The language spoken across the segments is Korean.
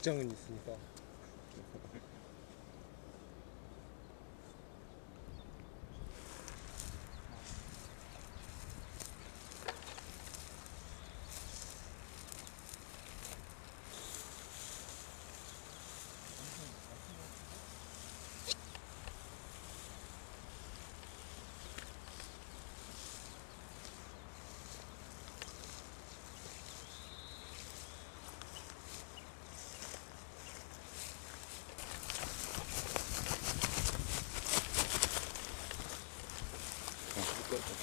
극장은 있으니까.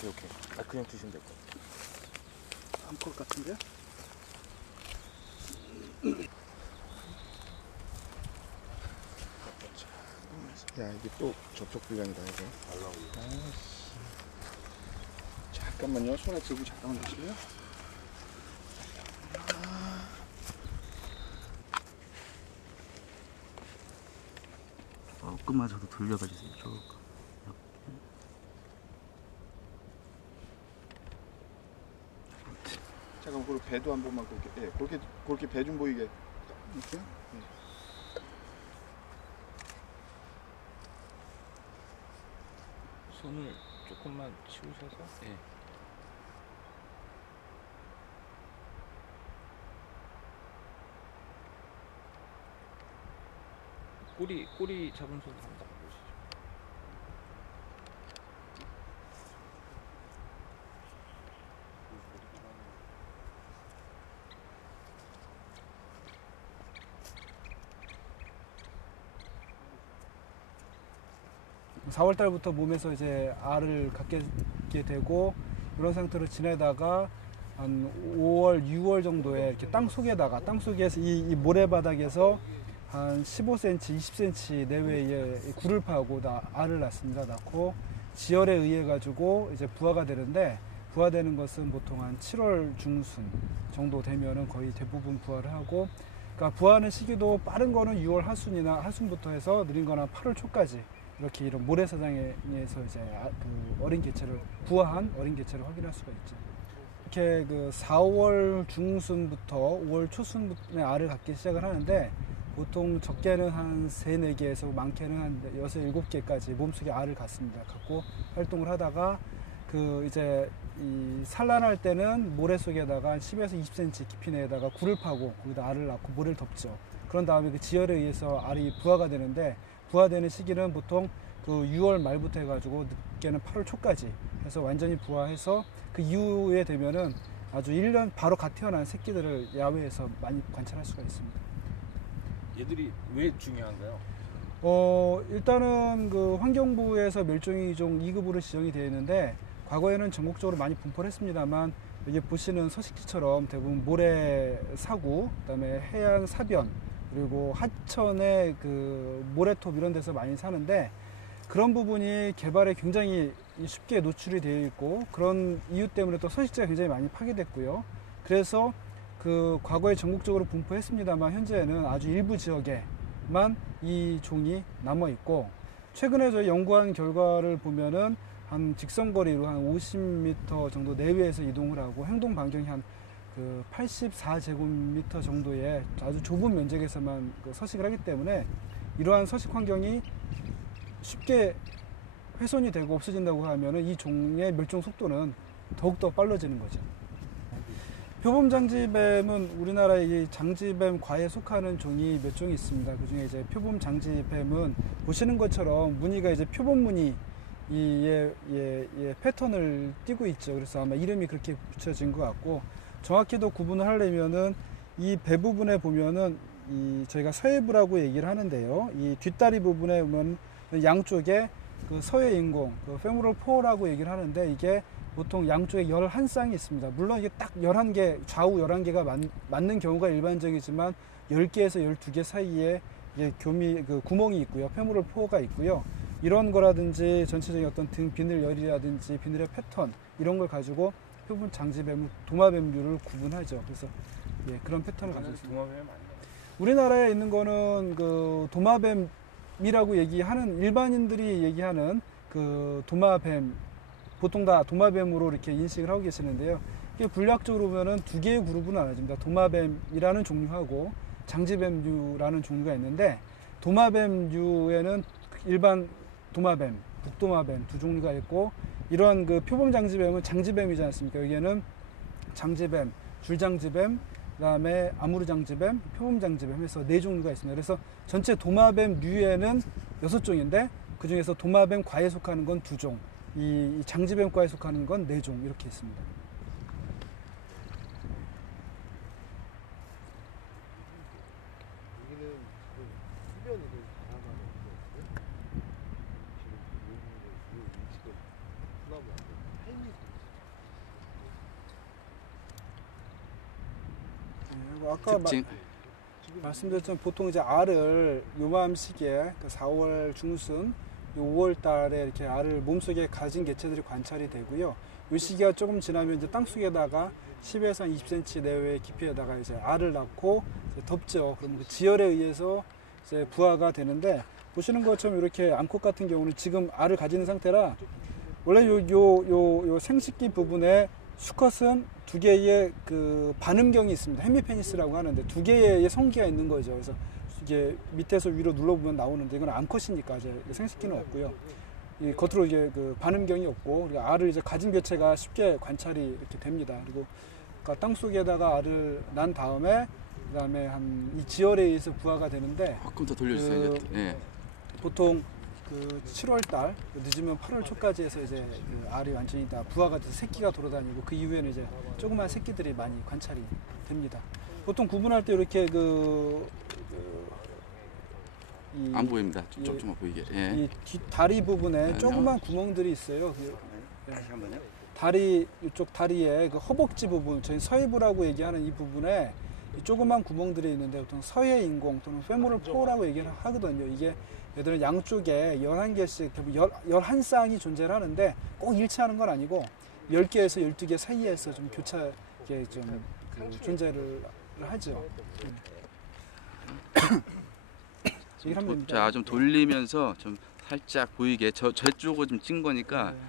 오케이. 아, 그냥 드시면 될 것 같아요. 한컵 같은데? 야, 이게 또 접촉 불량이다, 이거. 잠깐만요. 손에 들고 잠깐만 주실래요? 조금만 저도 돌려봐 주세요. 조금. 잠깐 그리고 배도 한 번만 그렇게, 예, 그렇게 배 좀 보이게. 이렇게? 예. 손을 조금만 치우셔서. 예. 꼬리 잡은 손 한번 보시죠. 사 월 달부터 몸에서 이제 알을 갖게 되고 이런 상태로 지내다가 한 5월, 6월 정도에 이렇게 땅 속에서 이 모래바닥에서 한 15cm, 20cm 내외에 굴을 파고 알을 낳습니다. 낳고 지열에 의해 가지고 이제 부화가 되는데, 부화되는 것은 보통 한 7월 중순 정도 되면은 거의 대부분 부화를 하고, 그러니까 부화하는 시기도 빠른 거는 6월 하순이나 하순부터 해서 느린 거는 8월 초까지 이렇게 이런 모래사장에서 이제 그 어린 개체를, 부화한 어린 개체를 확인할 수가 있죠. 이렇게 그 4월 중순부터 5월 초순에 알을 갖기 시작을 하는데, 보통 적게는 한 3, 4개에서 많게는 한 6, 7개까지 몸속에 알을 갖고 활동을 하다가, 그 이제 이 산란할 때는 모래 속에다가 한 10에서 20cm 깊이 내에다가 굴을 파고 거기다 알을 낳고 모래를 덮죠. 그런 다음에 그 지열에 의해서 알이 부화가 되는데, 부화되는 시기는 보통 그 6월 말부터 해가지고 늦게는 8월 초까지 해서 완전히 부화해서, 그 이후에 되면은 아주 1년 바로 갓 태어난 새끼들을 야외에서 많이 관찰할 수가 있습니다. 얘들이 왜 중요한가요? 일단은 그 환경부에서 멸종위기종 2급으로 지정이 되어 있는데, 과거에는 전국적으로 많이 분포를 했습니다만, 여기 보시는 서식지처럼 대부분 모래 사구, 그다음에 해안 사변, 그리고 하천의 그 모래톱 이런 데서 많이 사는데, 그런 부분이 개발에 굉장히 쉽게 노출이 되어 있고, 그런 이유 때문에 또 서식지가 굉장히 많이 파괴됐고요. 그래서 그 과거에 전국적으로 분포했습니다만, 현재는 아주 일부 지역에만 이 종이 남아 있고, 최근에 저희 연구한 결과를 보면은 한 직선거리로 한 50m 정도 내외에서 이동을 하고, 행동 반경이 한 그 84제곱미터 정도의 아주 좁은 면적에서만 그 서식을 하기 때문에, 이러한 서식 환경이 쉽게 훼손이 되고 없어진다고 하면은 이 종의 멸종 속도는 더욱더 빨라지는 거죠. 표범장지뱀은 우리나라의 이 장지뱀 과에 속하는 종이 몇 종이 있습니다. 그 중에 이제 표범장지뱀은 보시는 것처럼 무늬가 이제 표범무늬 패턴을 띠고 있죠. 그래서 아마 이름이 그렇게 붙여진 것 같고, 정확히 더 구분을 하려면은 이 배 부분에 보면은 이 저희가 서해부라고 얘기를 하는데요. 이 뒷다리 부분에 보면 양쪽에 그 서해 인공, 그 페모럴 포라고 얘기를 하는데, 이게 보통 양쪽에 11쌍이 있습니다. 물론 이게 딱 11개, 좌우 11개가 맞는 경우가 일반적이지만 10개에서 12개 사이에 이게 그 구멍이 있고요. 페모럴 포가 있고요. 이런 거라든지 전체적인 어떤 등 비늘열이라든지 비늘의 패턴, 이런 걸 가지고 표본 장지뱀, 도마뱀류를 구분하죠. 그래서 예, 그런 패턴을 가지고 있습니다. 도마뱀 맞나요? 우리나라에 있는 거는 그 도마뱀이라고 얘기하는, 일반인들이 얘기하는 그 도마뱀, 보통 다 도마뱀으로 이렇게 인식을 하고 계시는데요. 이게 분류학적으로 보면은 두 개의 그룹으로 나눠집니다. 도마뱀이라는 종류하고, 장지뱀류라는 종류가 있는데 도마뱀류에는 일반 도마뱀, 북도마뱀 두 종류가 있고 이런 그 표범 장지뱀은 장지뱀이지 않습니까? 여기에는 장지뱀, 줄장지뱀, 그다음에 아무르 장지뱀, 표범 장지뱀 해서 네 종류가 있습니다. 그래서 전체 도마뱀류에는 6종인데 그 중에서 도마뱀과에 속하는 건 2종, 이 장지뱀과에 속하는 건 4종 이렇게 있습니다. 여기는 흡연이고 바람하는 거 지금 흔하고 헬멧 아까 특징. 말씀드렸지만 보통 이제 알을 요맘시기에 4월 중순, 5월 달에 이렇게 알을 몸속에 가진 개체들이 관찰이 되고요. 이 시기가 조금 지나면 이제 땅 속에다가 10에서 20cm 내외의 깊이에다가 이제 알을 낳고 이제 덮죠. 그러면 그 지열에 의해서 이제 부화가 되는데 보시는 것처럼 이렇게 암컷 같은 경우는 지금 알을 가지는 상태라 원래 요 생식기 부분에 수컷은 2개의 그 반음경이 있습니다. 헤미페니스라고 하는데 2개의 성기가 있는 거죠. 그래서 이게 밑에서 위로 눌러보면 나오는데 이건 암컷이니까 이제 생식기는 없고요. 이 겉으로 이게 그 반음경이 없고 알을 이제 가진 개체가 쉽게 관찰이 이렇게 됩니다. 그리고 그러니까 땅 속에다가 알을 낳은 다음에 그다음에 한 이 지열에 의해서 부화가 되는데 조금 더 돌려주세요. 이제. 예. 보통 그 7월 달 늦으면 8월 초까지 해서 이제 그 알이 완전히 다 부화가 돼서 새끼가 돌아다니고 그 이후에는 이제 조그만 새끼들이 많이 관찰이 됩니다. 보통 구분할 때 이렇게 안 보입니다. 좀 보이게. 예. 이 뒷다리 부분에 아니요. 조그만 구멍들이 있어요. 다시 한번요. 다리 이쪽 다리에 그 허벅지 부분, 저희 서해부라고 얘기하는 이 부분에 이 조그만 구멍들이 있는데 보통 서해 인공 또는 페모럴 포라고 얘기를 하거든요. 이게 얘들은 양쪽에 11개씩 11쌍이 존재를 하는데 꼭 일치하는 건 아니고 10개에서 12개 사이에서 좀 교차하게 좀 그 존재를 하죠. 자, 좀 돌리면서 좀 살짝 보이게 저 쪽으로 좀 찐 거니까 네.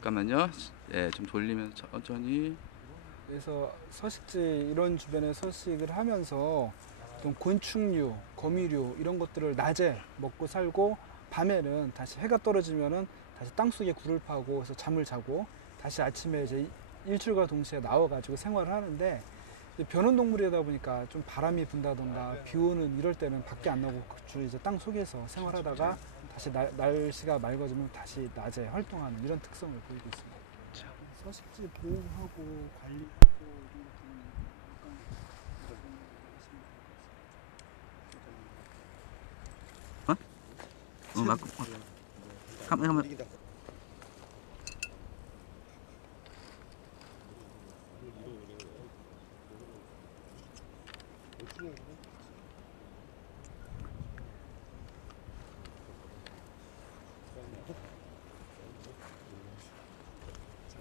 잠깐만요. 예, 좀 돌리면서 천천히. 그래서 서식지 이런 주변에 서식을 하면서 좀 곤충류, 거미류 이런 것들을 낮에 먹고 살고 밤에는 다시 해가 떨어지면은 다시 땅 속에 굴을 파고 그래서 잠을 자고 다시 아침에 이제 일출과 동시에 나와가지고 생활을 하는데 변온동물이다 보니까 좀 바람이 분다던가 비 오는 이럴 때는 밖에 안 나오고 주로 이제 땅 속에서 생활하다가 다시 날씨가 맑아지면 다시 낮에 활동하는 이런 특성을 보이고 있습니다. 서식지 보호하고 관리하고 이런 것들은 맞고. 가만.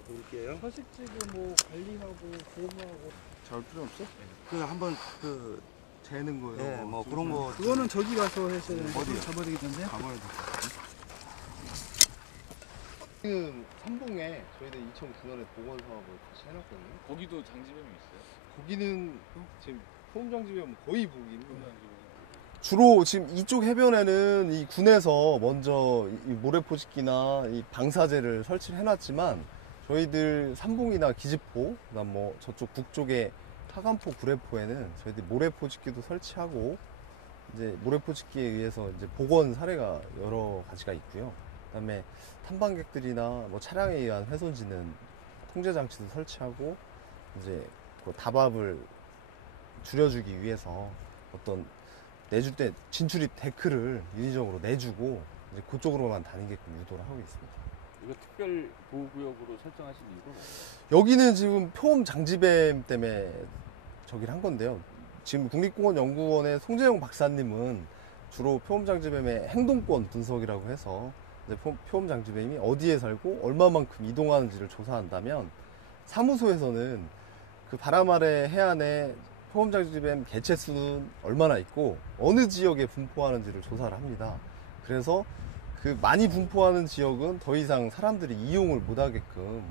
볼게요. 서식지도 뭐 관리하고 보호하고 잡을 필요 없어? 그 한번 그 재는 거예요. 네, 뭐 그런 거 그거는 저기 가서 해서 어디요? 잡아야 되겠는데. 가봐야 돼. 지금 삼봉에 저희들 2009년에 보건 사업을 다시 해놨거든요. 거기도 장지뱀이 있어요? 거기는 지금 포음장지면 거의 보기 힘들어요. 주로 지금 이쪽 해변에는 이 군에서 먼저 이 모래포식기나 이 방사제를 설치를 해놨지만 저희들 삼봉이나 기지포, 그다음 뭐 저쪽 북쪽에 하간포, 구례포에는 저희들 모래포식기도 설치하고 이제 모래포식기에 의해서 이제 복원 사례가 여러 가지가 있고요. 그다음에 탐방객들이나 뭐 차량에 의한 훼손지는 통제 장치도 설치하고 이제 그 다밥을 줄여주기 위해서 어떤 내줄 때 진출입 데크를 인위적으로 내주고 이제 그쪽으로만 다니게끔 유도를 하고 있습니다. 이거 특별 보호구역으로 설정하신 이유가 뭐예요? 여기는 지금 표범 장지뱀 때문에 저기를 한 건데요. 지금 국립공원연구원의 송재용 박사님은 주로 표범 장지뱀의 행동권 분석이라고 해서 이제 표범 장지뱀이 어디에 살고 얼마만큼 이동하는지를 조사한다면 사무소에서는 그 바람 아래 해안에 표범 장지뱀 개체 수는 얼마나 있고 어느 지역에 분포하는지를 조사를 합니다. 그래서 그 많이 분포하는 지역은 더 이상 사람들이 이용을 못하게끔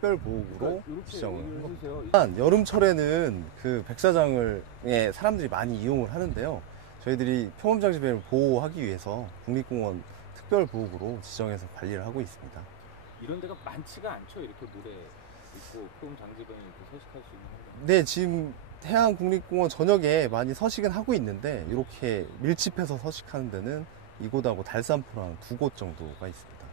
특별보호구로 이렇게 지정을 얘기를 하고 해주세요. 여름철에는 그 백사장을 사람들이 많이 이용을 하는데요. 저희들이 표범장지뱀을 보호하기 위해서 국립공원 특별보호구로 지정해서 관리를 하고 있습니다. 이런 데가 많지가 않죠. 이렇게 물에 있고 표범 장지뱀이 서식할 수 있는 환경. 네, 지금 해양국립공원 전역에 많이 서식은 하고 있는데 이렇게 밀집해서 서식하는 데는 이곳하고 달산포랑 2곳 정도가 있습니다.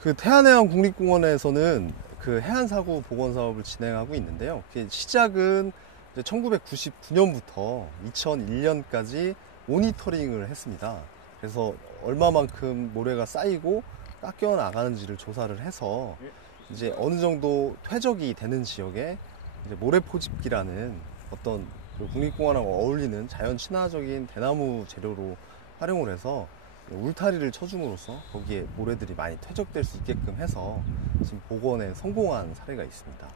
그 태안해양국립공원에서는 그 해안사고 복원 사업을 진행하고 있는데요. 시작은 1999년부터 2001년까지 모니터링을 했습니다. 그래서 얼마만큼 모래가 쌓이고 깎여 나가는지를 조사를 해서 이제 어느 정도 퇴적이 되는 지역에 이제 모래 포집기라는 어떤 그 국립공원하고 어울리는 자연 친화적인 대나무 재료로 활용을 해서 울타리를 쳐줌으로써 거기에 모래들이 많이 퇴적될 수 있게끔 해서 지금 복원에 성공한 사례가 있습니다.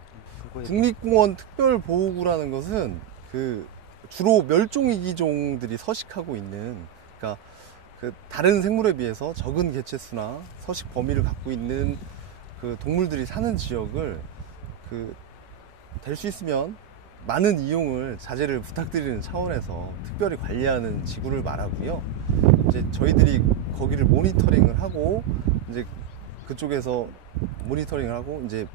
국립공원 특별보호구라는 것은 그 주로 멸종위기종들이 서식하고 있는, 그러니까 그 다른 생물에 비해서 적은 개체수나 서식 범위를 갖고 있는 그 동물들이 사는 지역을 될 수 있으면 많은 이용을 자제를 부탁드리는 차원에서 특별히 관리하는 지구를 말하고요. 이제 저희들이 거기를 모니터링을 하고 이제 그쪽에서 모니터링을 하고 이제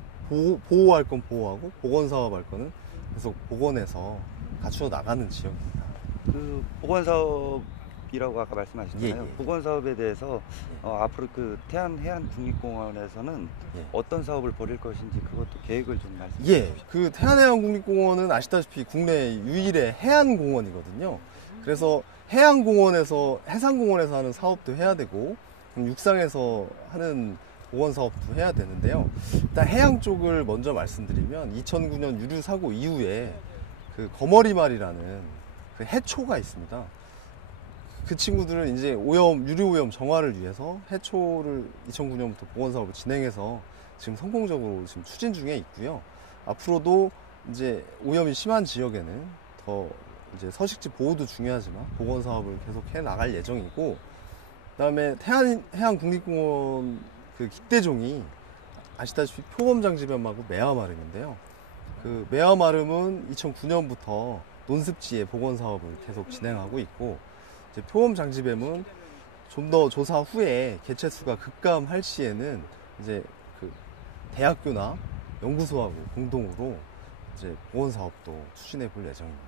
보호할 건 보호하고 복원 사업할 거는 계속 복원해서 갖추어 나가는 지역입니다. 그 복원 사업이라고 아까 말씀하셨잖아요. 예, 예. 복원 사업에 대해서 앞으로 그 태안해안국립공원에서는 예. 어떤 사업을 벌일 것인지 그것도 계획을 좀 말씀해 예, 주십시오. 그 태안해양국립공원은 아시다시피 국내 유일의 해안공원이거든요. 그래서 해양공원에서 해상공원에서 하는 사업도 해야 되고 육상에서 하는 복원 사업도 해야 되는데요. 일단 해양 쪽을 먼저 말씀드리면 2009년 유류 사고 이후에 그 거머리말이라는 그 해초가 있습니다. 그 친구들은 이제 유류 오염 정화를 위해서 해초를 2009년부터 복원 사업을 진행해서 지금 성공적으로 지금 추진 중에 있고요. 앞으로도 이제 오염이 심한 지역에는 더 이제 서식지 보호도 중요하지만 복원 사업을 계속 해 나갈 예정이고, 그다음에 태안해양국립공원 그 깃대종이 아시다시피 표범장지뱀하고 매화마름인데요. 그 매화마름은 2009년부터 논습지의 복원 사업을 계속 진행하고 있고, 이제 표범장지뱀은 좀 더 조사 후에 개체수가 급감할 시에는 이제 그 대학교나 연구소하고 공동으로 이제 복원 사업도 추진해 볼 예정입니다.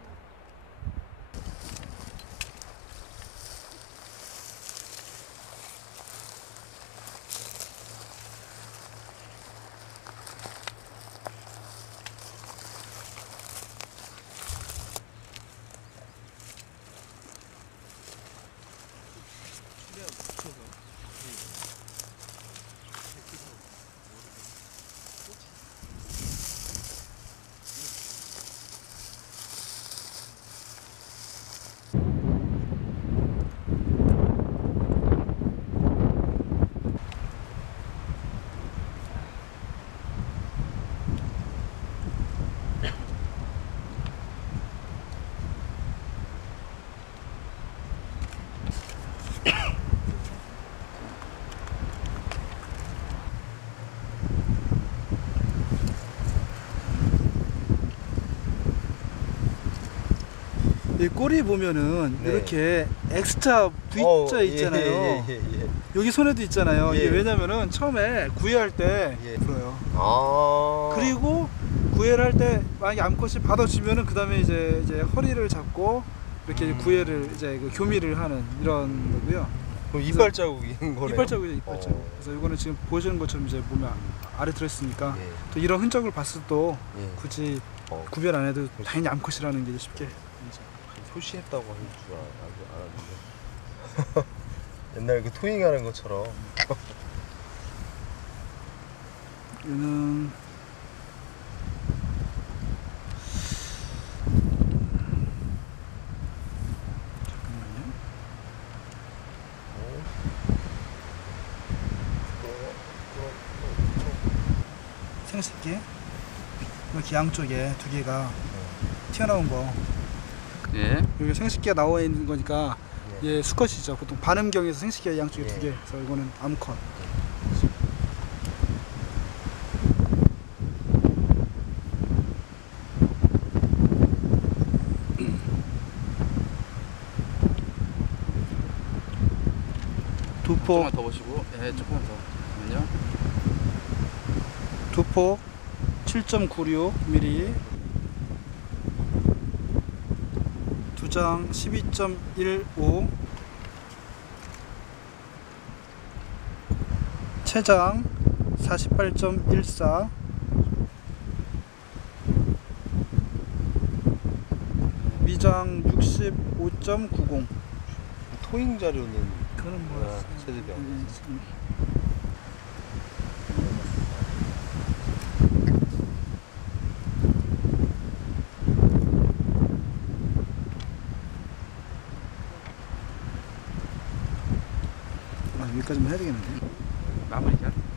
이 꼬리 보면은 네. 이렇게 X자 V자 있잖아요. 예. 여기 손에도 있잖아요. 예. 이게 왜냐면은 처음에 구애할 때 예. 불어요. 아. 그리고 구애를 할 때 만약에 암컷이 받아주면은 그 다음에 이제 허리를 잡고 이렇게 구애를 이제 그 교미를 하는 이런 거고요. 그럼 이빨 자국인 거네요. 이빨 자국이죠, 이빨 자국. 그래서 이거는 지금 보시는 것처럼 이제 몸에 아래 들어있으니까 예. 또 이런 흔적을 봤을 또 예. 굳이 어. 구별 안 해도 당연히 암컷이라는 게 쉽게. 표시했다고 할 줄 알았는데 옛날 그 토잉하는 것처럼. 얘는 잠깐만요. 생새끼 이렇게 양쪽에 두 개가 튀어나온 거. 예. 여기 생식기가 나와 있는 거니까 얘 수컷이죠. 보통 반음경에서 생식기가 양쪽에 예. 두 개. 그래서 이거는 암컷. 두폭 조금만 더 보시고, 예, 조금만 더. 잠깐만요. 두폭 7.96mm, 두장 12.15, 채장 48.14, 미장 65.90. 토잉 자료는 그런 세대비 여기까지만 해야 되겠는데. 마무리가.